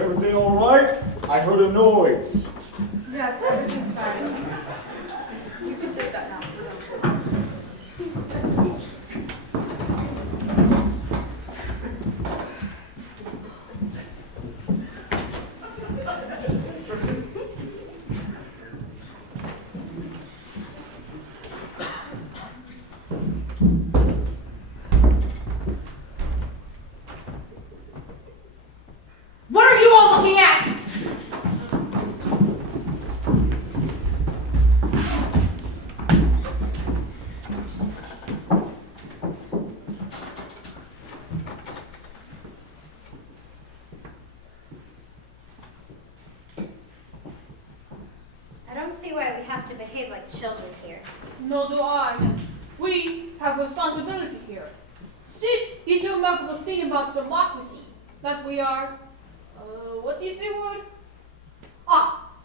everything all right? I heard a noise. Yes, everything's fine. You can take that now. What are you all looking at? I don't see why we have to behave like children here. Nor do I. We have responsibility here. This is a remarkable thing about democracy, that we are, what is the word?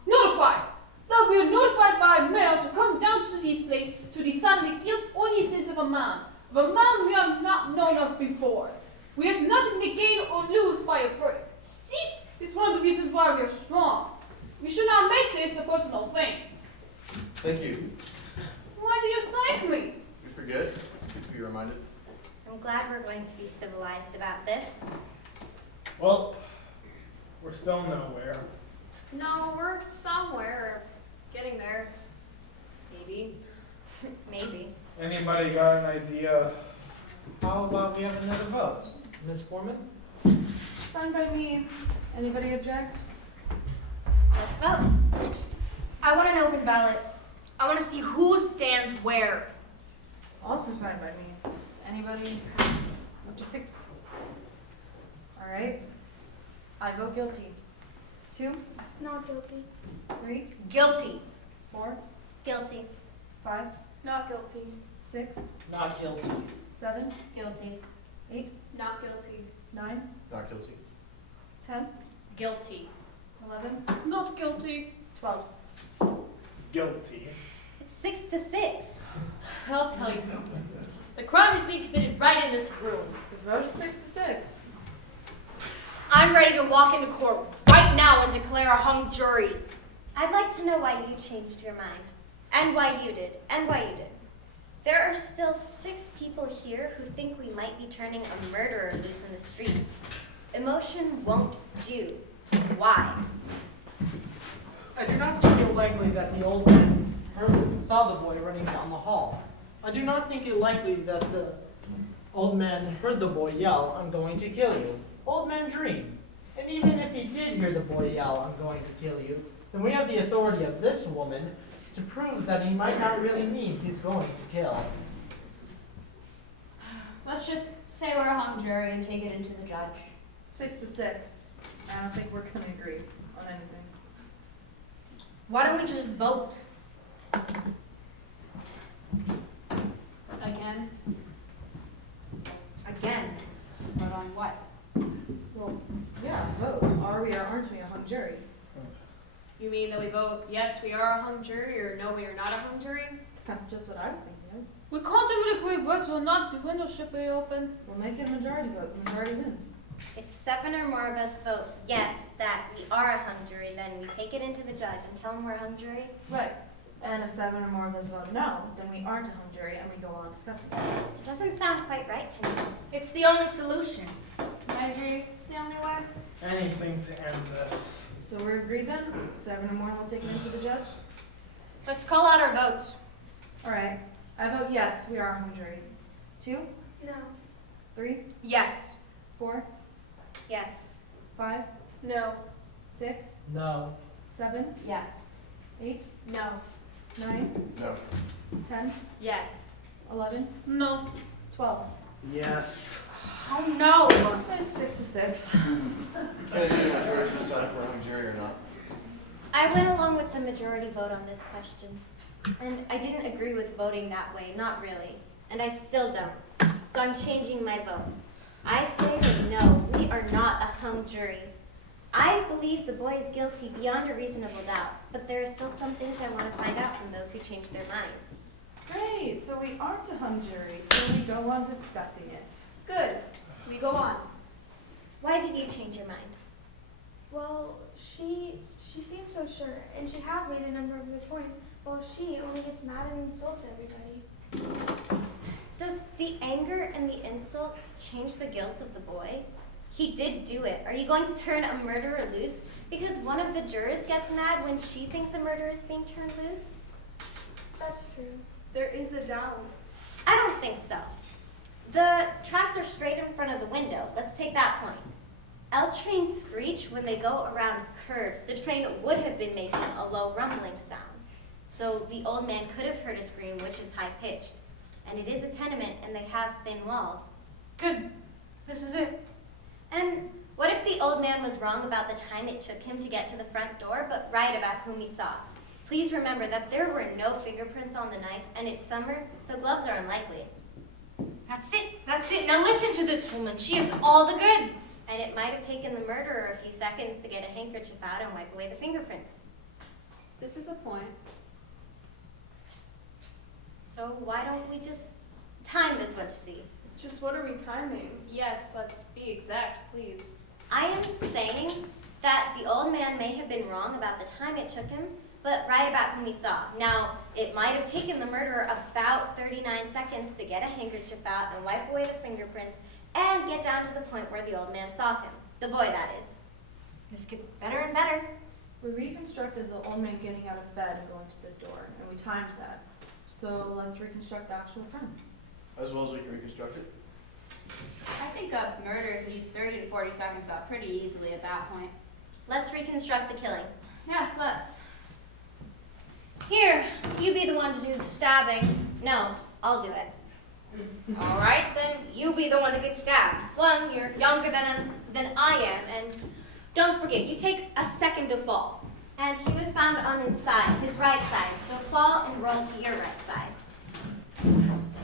Notified. That we are notified by mail to come down to this place to decide the guilt or innocence of a man we have not known of before. We have nothing to gain or lose by a verdict. This is one of the reasons why we are strong. We should not make this a personal thing. Thank you. Why do you thank me? You forget? It's good to be reminded. I'm glad we're going to be civilized about this. Well, we're still nowhere. No, we're somewhere. Getting there. Maybe. Maybe. Anybody got an idea? How about we have another vote? Ms. Foreman? Fine by me. Anybody object? Let's vote. I want an open ballot. I want to see who stands where. Also fine by me. Anybody object? All right. I vote guilty. 2, Not guilty. 3, Guilty. 4, Guilty. 5, Not guilty. 6, Not guilty. 7, Guilty. 8, Not guilty. 9, Not guilty. 10, Guilty. 11, Not guilty. 12. Guilty. It's 6 to 6. I'll tell you something. The crime is being committed right in this room. The vote is 6 to 6. I'm ready to walk into court right now and declare a hung jury. I'd like to know why you changed your mind. And why you did. And why you did. There are still 6 people here who think we might be turning a murderer loose in the streets. Emotion won't do. Why? I do not think it likely that the old man saw the boy running down the hall. I do not think it likely that the old man heard the boy yell, "I'm going to kill you." Old men dream. And even if he did hear the boy yell, "I'm going to kill you," then we have the authority of this woman to prove that he might not really mean he's going to kill. Let's just say we're a hung jury and take it into the judge. 6 to 6. I don't think we're going to agree on anything. Why don't we just vote? Again? Again. But on what? Well, yeah, vote. Are we or aren't we a hung jury? You mean that we vote yes, we are a hung jury, or no, we are not a hung jury? That's just what I was thinking of. We can't even agree whether or not the window should be open. We'll make it a majority vote. The majority wins. If 7 or more of us vote yes, that we are a hung jury, then we take it into the judge and tell him we're a hung jury. Right. And if 7 or more of us vote no, then we aren't a hung jury and we go on discussing it. It doesn't sound quite right to me. It's the only solution. I agree. It's the only way. Anything to end this. So we're agreed then? 7 or more and we'll take it into the judge? Let's call out our votes. Alright. I vote yes, we are a hung jury. 2, No. 3, Yes. 4, Yes. 5, No. 6, No. 7, Yes. 8, No. 9, No. 10, Yes. 11, No. 12. Yes. Oh no. It's 6 to 6. You can't do a majority to decide if we're a hung jury or not. I went along with the majority vote on this question. And I didn't agree with voting that way, not really. And I still don't. So I'm changing my vote. I say that no, we are not a hung jury. I believe the boy is guilty beyond a reasonable doubt, but there are still some things I want to find out from those who change their minds. Great, so we aren't a hung jury, so we go on discussing it. Good. We go on. Why did you change your mind? Well, She seems so sure, and she has made a number of good points, while she only gets mad and insults everybody. Does the anger and the insult change the guilt of the boy? He did do it. Are you going to turn a murderer loose because one of the jurors gets mad when she thinks a murderer is being turned loose? That's true. There is a doubt. I don't think so. The tracks are straight in front of the window. Let's take that point. L trains screech when they go around curves. The train would have been making a low rumbling sound. So the old man could have heard a scream which is high-pitched. And it is a tenement and they have thin walls. Good. This is it. And what if the old man was wrong about the time it took him to get to the front door, but right about whom he saw? Please remember that there were no fingerprints on the knife, and it's summer, so gloves are unlikely. That's it. Now listen to this woman. She has all the goods. And it might have taken the murderer a few seconds to get a handkerchief out and wipe away the fingerprints. This is a point. So why don't we just time this what to see? Just what are we timing? Yes, let's be exact, please. I am saying that the old man may have been wrong about the time it took him, but right about whom he saw. Now, it might have taken the murderer about 39 seconds to get a handkerchief out and wipe away the fingerprints and get down to the point where the old man saw him. The boy, that is. This gets better and better. We reconstructed the old man getting out of bed and going to the door, and we timed that. So let's reconstruct the actual time. As well as we can reconstruct it. I think a murder could use 30 to 40 seconds off pretty easily at that point. Let's reconstruct the killing. Yes, let's. Here, you be the one to do the stabbing. No, I'll do it. All right, then you be the one to get stabbed. One, you're younger than I am, and don't forget, you take a second to fall. And he was found on his side, his right side, so fall and roll to your right side.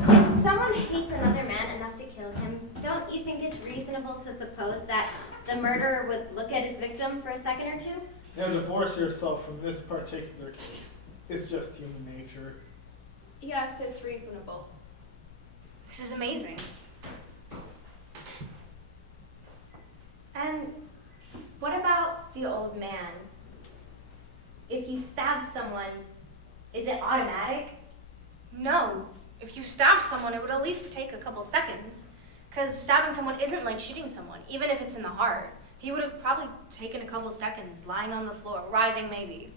If someone hates another man enough to kill him, don't you think it's reasonable to suppose that the murderer would look at his victim for a second or two? Now divorce yourself from this particular case. It's just human nature. Yes, it's reasonable. This is amazing. And what about the old man? If you stab someone, is it automatic? No. If you stab someone, it would at least take a couple seconds. Because stabbing someone isn't like shooting someone, even if it's in the heart. He would have probably taken a couple seconds, lying on the floor, writhing maybe.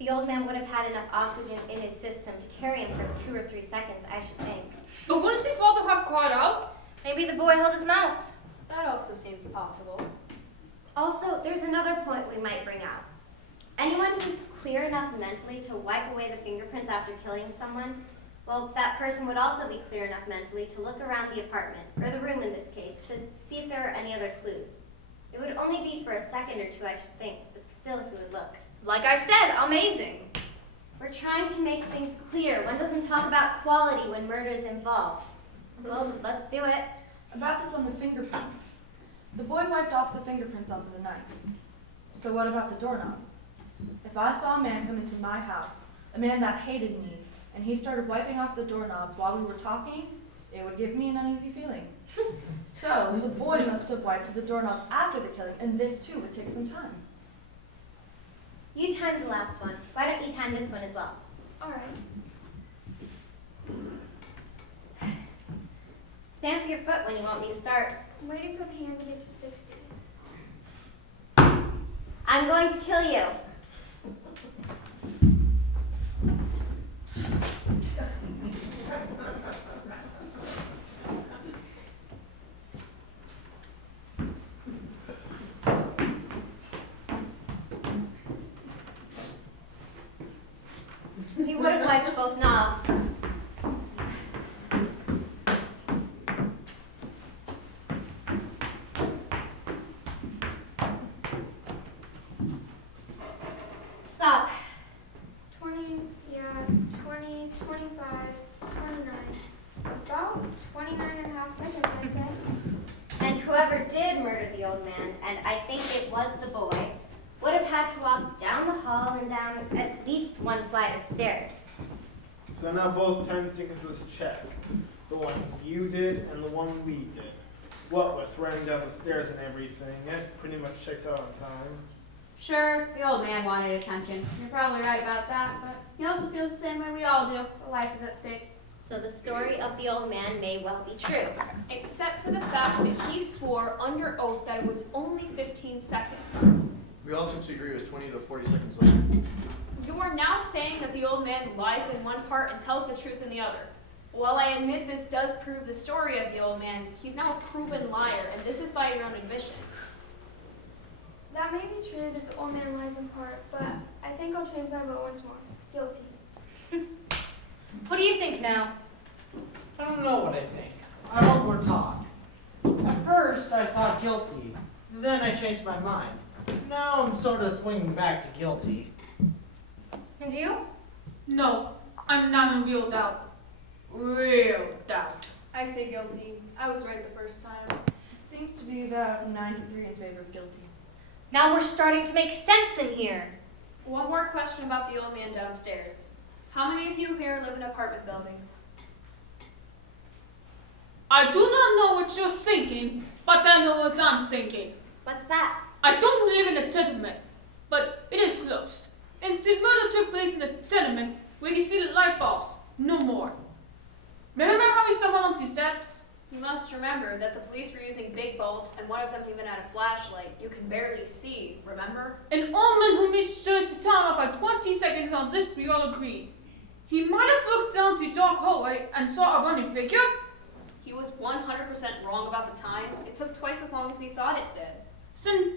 The old man would have had enough oxygen in his system to carry him for 2 or 3 seconds, I should think. But wouldn't his father have cried out? Maybe the boy held his mouth. That also seems possible. Also, there's another point we might bring out. Anyone who's clear enough mentally to wipe away the fingerprints after killing someone, well, that person would also be clear enough mentally to look around the apartment, or the room in this case, to see if there are any other clues. It would only be for a second or two, I should think, but still he would look. Like I said, amazing. We're trying to make things clear. One doesn't talk about quality when murder is involved. Well, let's do it. About this on the fingerprints. The boy wiped off the fingerprints off of the knife. So what about the doorknobs? If I saw a man come into my house, a man that hated me, and he started wiping off the doorknobs while we were talking, it would give me an uneasy feeling. So the boy must have wiped the doorknobs after the killing, and this too would take some time. You timed the last one. Why don't you time this one as well? All right. Stamp your foot when you want me to start. I'm waiting for the hand to get to 60. I'm going to kill you. He would have wiped both knobs. Stop. 20, yeah, 20, 25, 29. About 29 and a half seconds, I'd say. And whoever did murder the old man, and I think it was the boy, would have had to walk down the hall and down at least one flight of stairs. So now both time sequences check. The one you did and the one we did. What with running down the stairs and everything, it pretty much checks out on time. Sure, the old man wanted attention. You're probably right about that, but he also feels the same way we all do. The life is at stake. So the story of the old man may well be true. Except for the fact that he swore under oath that it was only 15 seconds. We all seem to agree it was 20 to 40 seconds later. You are now saying that the old man lies in one part and tells the truth in the other. While I admit this does prove the story of the old man, he's now a proven liar, and this is by your own admission. That may be true that the old man lies in part, but I think I'll change my vote once more. Guilty. What do you think now? I don't know what I think. I want more talk. At first, I thought guilty. Then I changed my mind. Now I'm sort of swinging back to guilty. And you? No, I'm not in real doubt. Real doubt. I say guilty. I was right the first time. It seems to be about 9-3 in favor of guilty. Now we're starting to make sense in here. One more question about the old man downstairs. How many of you here live in apartment buildings? I do not know what you're thinking, but I know what I'm thinking. What's that? I don't live in a tenement, but it is close. And the murder took place in a tenement where you see the light falls. No more. Remember how we stumbled onto the steps? You must remember that the police were using big bulbs, and one of them even had a flashlight. You can barely see, remember? An old man who misjudged the time up by 20 seconds on this we all agree. He might have looked down the dark hallway and saw a running figure. He was 100% wrong about the time. It took twice as long as he thought it did. Then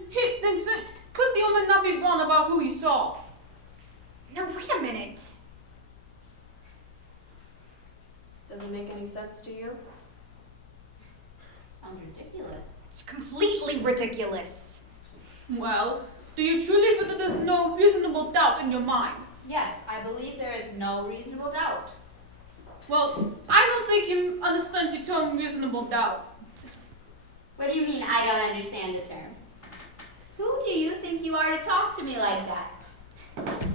could the old man not be wrong about who he saw? Now wait a minute. Does it make any sense to you? Sounds ridiculous. It's completely ridiculous. Well, do you truly feel that there's no reasonable doubt in your mind? Yes, I believe there is no reasonable doubt. Well, I don't think you understand the term reasonable doubt. What do you mean I don't understand the term? Who do you think you are to talk to me like that?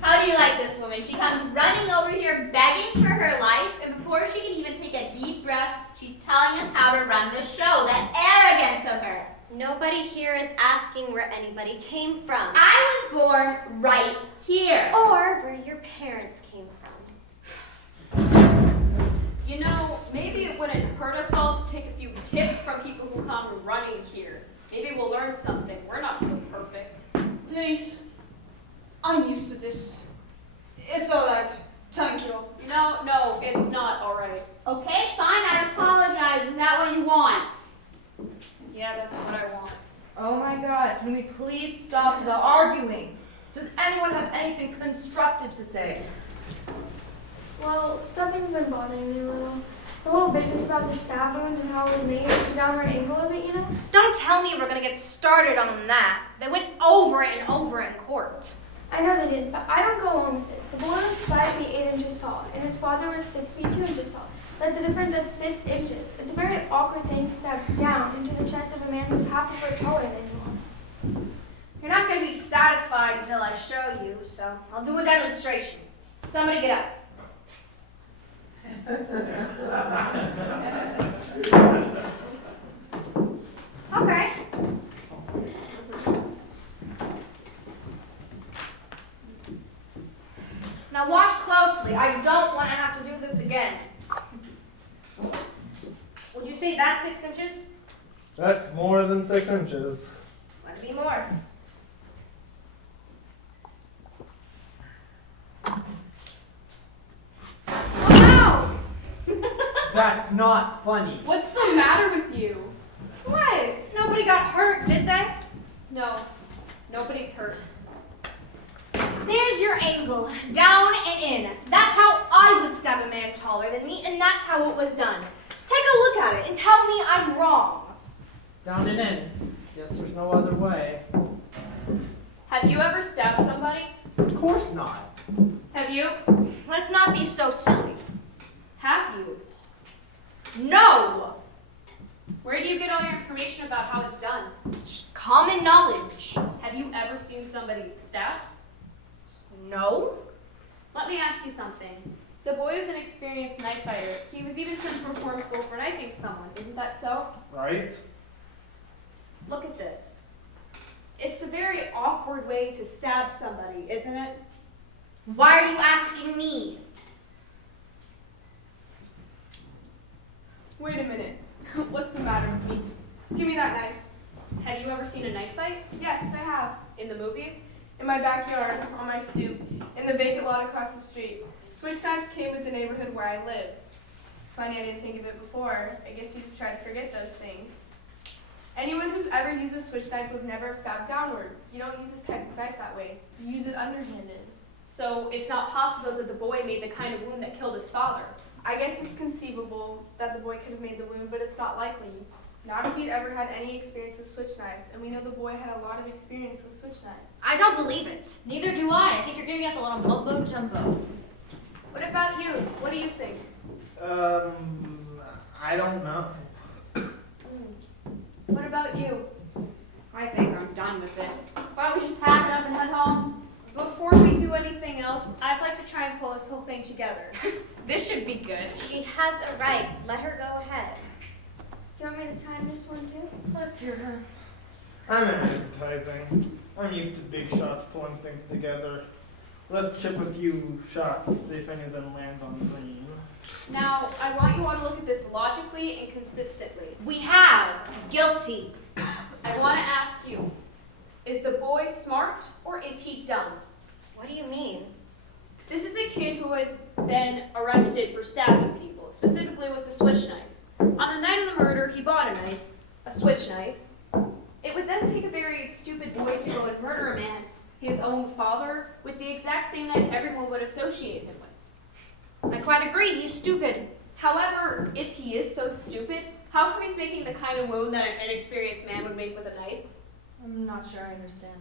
How do you like this woman? She comes running over here begging for her life, and before she can even take a deep breath, she's telling us how to run the show. The arrogance of her. Nobody here is asking where anybody came from. I was born right here. Or where your parents came from. You know, maybe it wouldn't hurt us all to take a few tips from people who come running here. Maybe we'll learn something. We're not so perfect. Please, I'm used to this. It's alright. Thank you. No, it's not alright. Okay, fine, I apologize. Is that what you want? Yeah, that's what I want. Oh my god, can we please stop the arguing? Does anyone have anything constructive to say? Well, something's been bothering me a little. The whole business about the stab wound and how it was making us the downward angle of it, you know? Don't tell me we're gonna get started on that. They went over it and over in court. I know they did, but I don't go along with it. The boy was 5 feet 8 inches tall, and his father was 6 feet 2 inches tall. That's a difference of 6 inches. It's a very awkward thing to stab down into the chest of a man who's half a foot taller than you are. You're not gonna be satisfied until I show you, so I'll do a demonstration. Somebody get up. Okay. Now watch closely. I don't want to have to do this again. Would you say that's 6 inches? That's more than 6 inches. Might be more. Wow! That's not funny. What's the matter with you? What? Nobody got hurt, did they? No, nobody's hurt. There's your angle, down and in. That's how I would stab a man taller than me, and that's how it was done. Take a look at it and tell me I'm wrong. Down and in. Guess there's no other way. Have you ever stabbed somebody? Of course not. Have you? Let's not be so silly. Have you? No! Where do you get all your information about how it's done? Common knowledge. Have you ever seen somebody stabbed? No? Let me ask you something. The boy is an experienced knife fighter. He was even sent to reform school for knifing someone. Isn't that so? Right? Look at this. It's a very awkward way to stab somebody, isn't it? Why are you asking me? Wait a minute. What's the matter with me? Give me that knife. Have you ever seen a knife fight? Yes, I have. In the movies? In my backyard, on my stoop, in the vacant lot across the street. Switch knives came with the neighborhood where I lived. Funny I didn't think of it before. I guess you just try to forget those things. Anyone who's ever used a switch knife would never have stabbed downward. You don't use this type of knife that way. You use it underhanded. So it's not possible that the boy made the kind of wound that killed his father. I guess it's conceivable that the boy could have made the wound, but it's not likely. Not if he'd ever had any experience with switch knives, and we know the boy had a lot of experience with switch knives. I don't believe it. Neither do I. I think you're giving us a little mumbo jumbo. What about you? What do you think? I don't know. What about you? I think I'm done with this. Why don't we just pack it up and head home? Before we do anything else, I'd like to try and pull this whole thing together. This should be good. She has a right. Let her go ahead. Do you want me to time this one too? Let's hear her. I'm in advertising. I'm used to big shots pulling things together. Let's chip a few shots and see if any of them land on green. Now, I want you all to look at this logically and consistently. We have guilty. I want to ask you, is the boy smart or is he dumb? What do you mean? This is a kid who has been arrested for stabbing people, specifically with a switch knife. On the night of the murder, he bought a knife, a switch knife. It would then take a very stupid boy to go and murder a man, his own father, with the exact same knife everyone would associate him with. I quite agree, he's stupid. However, if he is so stupid, how come he's making the kind of wound that an inexperienced man would make with a knife? I'm not sure I understand.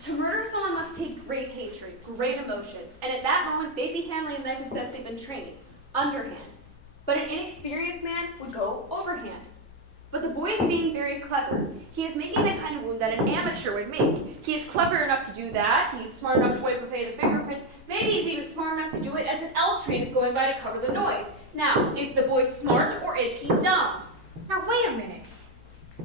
To murder someone must take great hatred, great emotion, and at that moment, they'd be handling the knife as best they've been trained, underhand. But an inexperienced man would go overhand. But the boy is being very clever. He is making the kind of wound that an amateur would make. He is clever enough to do that. He's smart enough to wipe away the fingerprints. Maybe he's even smart enough to do it as an L train is going by to cover the noise. Now, is the boy smart or is he dumb? Now wait a minute.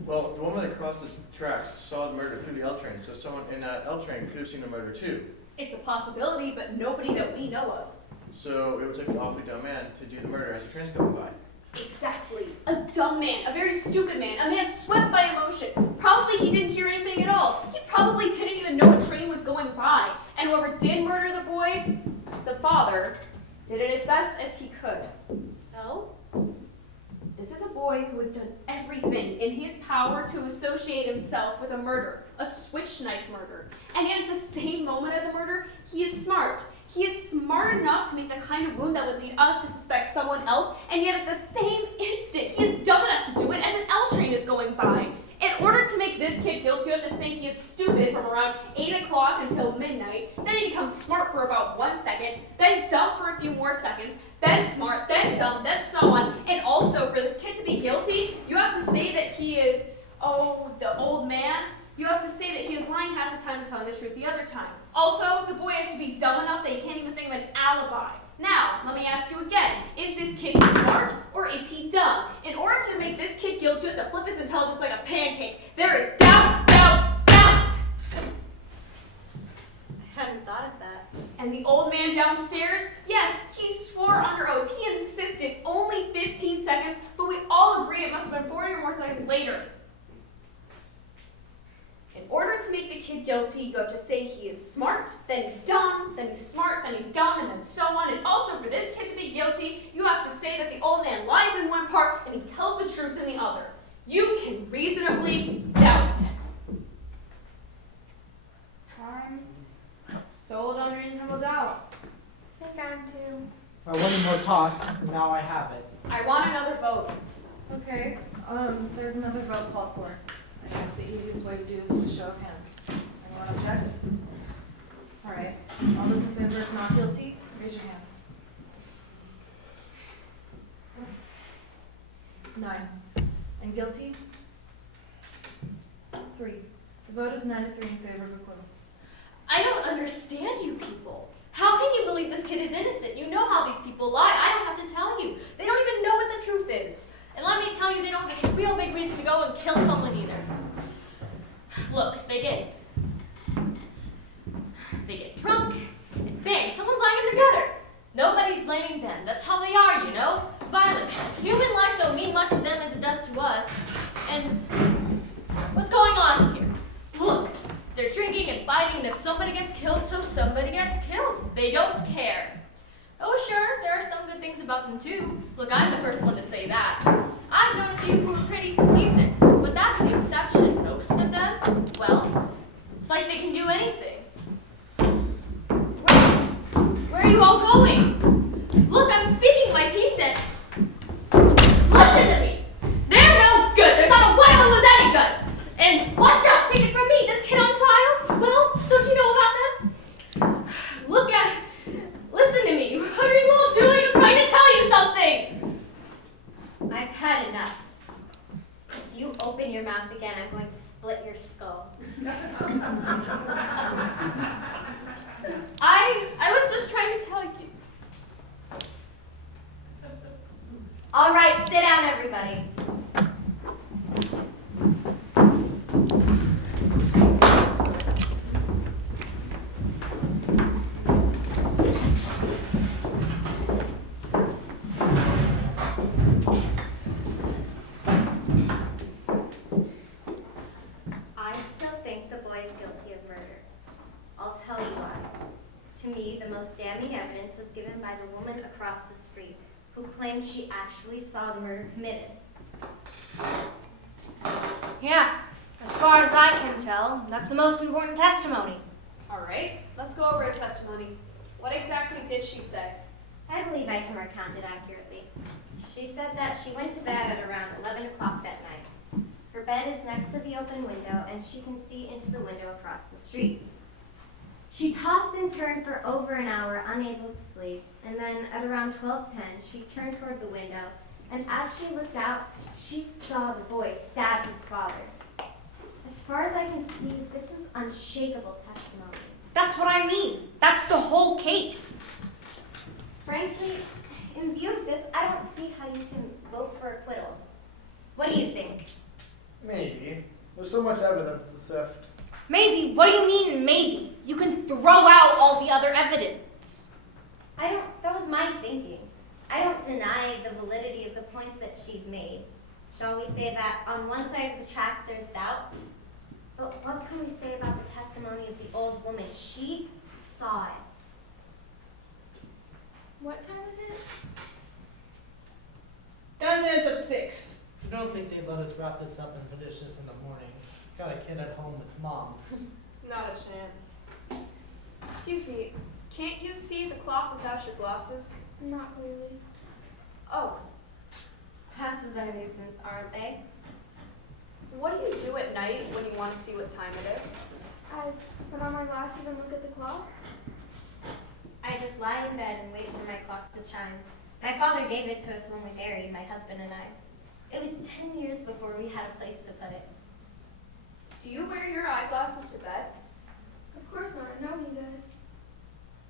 Well, the woman that crossed the tracks saw the murder through the L train, so someone in that L train could have seen the murder too. It's a possibility, but nobody that we know of. So it would take an awfully dumb man to do the murder as the train's going by. Exactly. A dumb man, a very stupid man, a man swept by emotion. Probably he didn't hear anything at all. He probably didn't even know a train was going by. And whoever did murder the boy, the father, did it as best as he could. So? This is a boy who has done everything in his power to associate himself with a murder, a switch knife murder. And yet at the same moment of the murder, he is smart. He is smart enough to make the kind of wound that would lead us to suspect someone else, and yet at the same instant, he is dumb enough to do it as an L train is going by. In order to make this kid guilty, you have to say he is stupid from around 8 o'clock until midnight, then he becomes smart for about 1 second, then dumb for a few more seconds, then smart, then dumb, then so on. And also, for this kid to be guilty, you have to say that he is, the old man. You have to say that he is lying half the time and telling the truth the other time. Also, the boy has to be dumb enough that he can't even think of an alibi. Now, let me ask you again, is this kid smart or is he dumb? In order to make this kid guilty, you have to flip his intelligence like a pancake. There is doubt, doubt, doubt! I hadn't thought of that. And the old man downstairs, yes, he swore under oath. He insisted only 15 seconds, but we all agree it must have been 40 or more seconds later. In order to make the kid guilty, you have to say he is smart, then he's dumb, then he's smart, then he's dumb, and then so on. And also, for this kid to be guilty, you have to say that the old man lies in one part and he tells the truth in the other. You can reasonably doubt. I'm sold on reasonable doubt. I think I am too. I wanted more talk, and now I have it. I want another vote. Okay, there's another vote called for. I guess the easiest way to do this is a show of hands. Anyone object? All right, all those in favor of not guilty, raise your hands. 9. And guilty? 3. The vote is 9-3 in favor of acquittal. I don't understand you people. How can you believe this kid is innocent? You know how these people lie. I don't have to tell you. They don't even know what the truth is. And let me tell you, they don't have a real big reason to go and kill someone either. Look, they get drunk, and bang, someone's lying in the gutter. Nobody's blaming them. That's how they are, you know? Violent. Human life don't mean much to them as it does to us. And what's going on here? Look, they're drinking and fighting, and if somebody gets killed, so somebody gets killed. They don't care. Oh, sure, there are some good things about them, too. Look, I'm the first one to say that. I've known a few who are pretty decent, but that's the exception. Most of them, well, it's like they can do anything. Where are you all going? Look, I'm speaking my piece and listen to me. They're no good. There's not a one of them who's any good. And watch out, take it from me. This kid on trial, well, don't you know about them? Listen to me. What are you all doing? I'm trying to tell you something. I've had enough. If you open your mouth again, I'm going to split your skull. I was just trying to tell you. All right, sit down, everybody. I still think the boy is guilty of murder. I'll tell you why. To me, the most damning evidence was given by the woman across the street, who claimed she actually saw the murder committed. Yeah, as far as I can tell, that's the most important testimony. All right, let's go over her testimony. What exactly did she say? I believe I can recount it accurately. She said that she went to bed at around 11 o'clock that night. Her bed is next to the open window, and she can see into the window across the street. She tossed and turned for over an hour, unable to sleep, and then at around 12:10, she turned toward the window, and as she looked out, she saw the boy stab his father. As far as I can see, this is unshakable testimony. That's what I mean. That's the whole case. Frankly, in view of this, I don't see how you can vote for acquittal. What do you think? Maybe. There's so much evidence to sift. Maybe? What do you mean, maybe? You can throw out all the other evidence. That was my thinking. I don't deny the validity of the points that she's made. Shall we say that on one side of the tracks there's doubt? But what can we say about the testimony of the old woman? She saw it. What time is it? 10 minutes of 6. I don't think they'd let us wrap this up and finish this in the morning. Got a kid at home with moms. Not a chance. Excuse me, can't you see the clock without your glasses? Not clearly. Oh, Passes are a nuisance, aren't they? what do you do at night when you want to see what time it is? I put on my glasses and look at the clock. I just lie in bed and wait for my clock to chime. My father gave it to us when we married, my husband and I. It was 10 years before we had a place to put it. Do you wear your eyeglasses to bed? Of course not. Nobody does.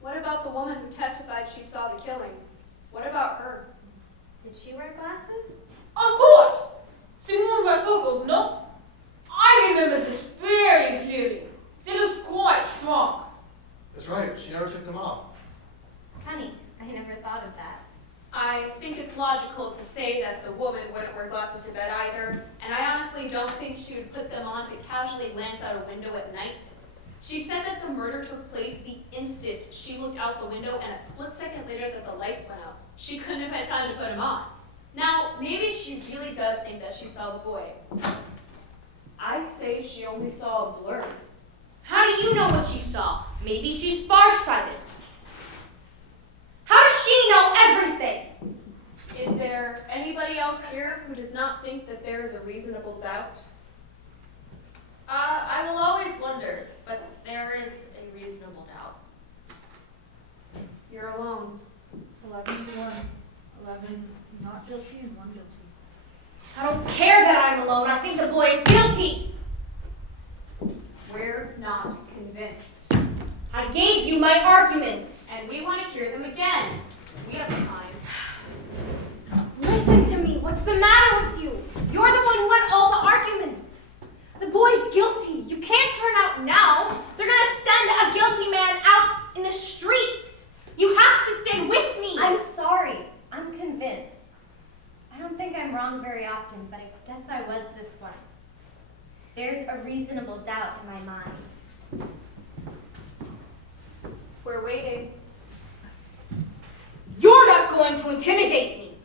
What about the woman who testified she saw the killing? What about her? Did she wear glasses? Of course! See one of my photos, no? I remember this very clearly. They looked quite strong. That's right, she never took them off. Funny, I never thought of that. I think it's logical to say that the woman wouldn't wear glasses to bed either, and I honestly don't think she would put them on to casually glance out a window at night. She said that the murder took place the instant she looked out the window, and a split second later that the lights went out. She couldn't have had time to put them on. Now, maybe she really does think that she saw the boy. I'd say she only saw a blur. How do you know what she saw? Maybe she's farsighted. How does she know everything? Is there anybody else here who does not think that there is a reasonable doubt? I will always wonder, but there is a reasonable doubt. You're alone. 11 to 1. 11 not guilty and 1 guilty. I don't care that I'm alone. I think the boy is guilty. We're not convinced. I gave you my arguments. And we want to hear them again. We have time. Listen to me. What's the matter with you? You're the one who had all the arguments. The boy's guilty. You can't There's a reasonable doubt in my mind. We're waiting. You're not going to intimidate me.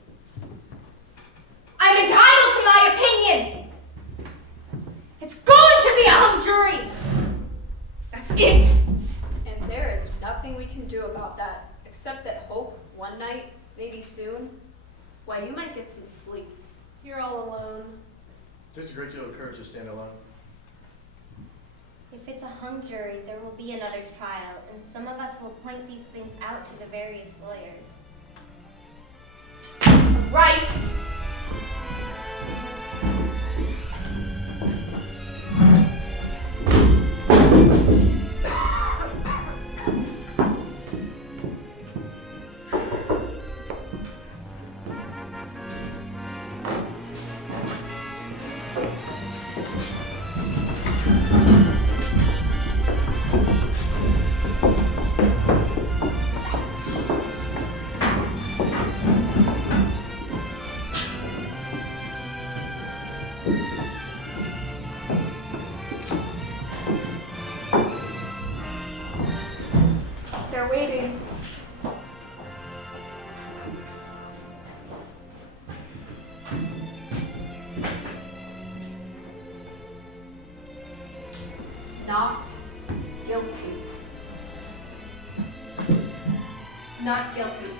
I'm entitled to my opinion. It's going to be a hung jury. That's it. And there is nothing we can do about that, except that hope one night, maybe soon, why, you might get some sleep. You're all alone. It takes a great deal of courage to stand alone. If it's a hung jury, there will be another trial, and some of us will point these things out to the various lawyers. Right. They're waiting. Not guilty. Not guilty.